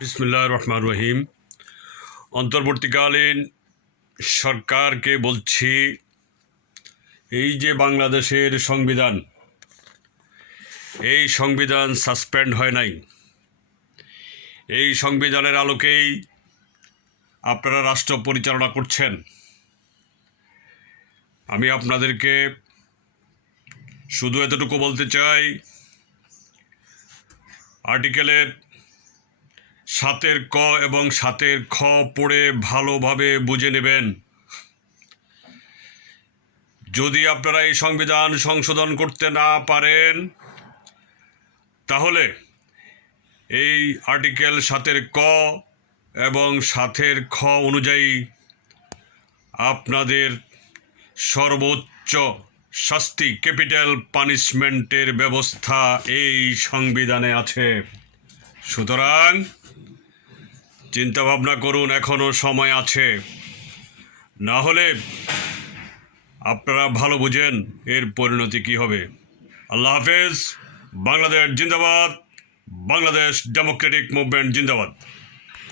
বিসমিল্লাহির রহমানির রহিম। অন্তর্বর্তীকালীন সরকারকে বলছি, এই যে বাংলাদেশের সংবিধান, এই সংবিধান সাসপেন্ড হয় নাই। এই সংবিধানের আলোকেই আপনারা রাষ্ট্র পরিচালনা করছেন। আমি আপনাদেরকে শুধু এতটুকু বলতে চাই, আর্টিকেলের 7-এর ক এবং 7-এর খ পড়ে ভালোভাবে বুঝে নেবেন। যদি আপনারা এই সংবিধান সংশোধন করতে না পারেন, তাহলে এই আর্টিকেল 7-এর ক এবং 7-এর খ অনুযায়ী আপনাদের সর্বোচ্চ শাস্তি, ক্যাপিটাল পানিশমেন্টের ব্যবস্থা এই সংবিধানে আছে। সুতরাং চিন্তাভাবনা করুন, এখনও সময় আছে। না হলে আপনারা ভালো বুঝেন এর পরিণতি কী হবে। আল্লাহ হাফেজ। বাংলাদেশ জিন্দাবাদ। বাংলাদেশ ডেমোক্রেটিক মুভমেন্ট জিন্দাবাদ।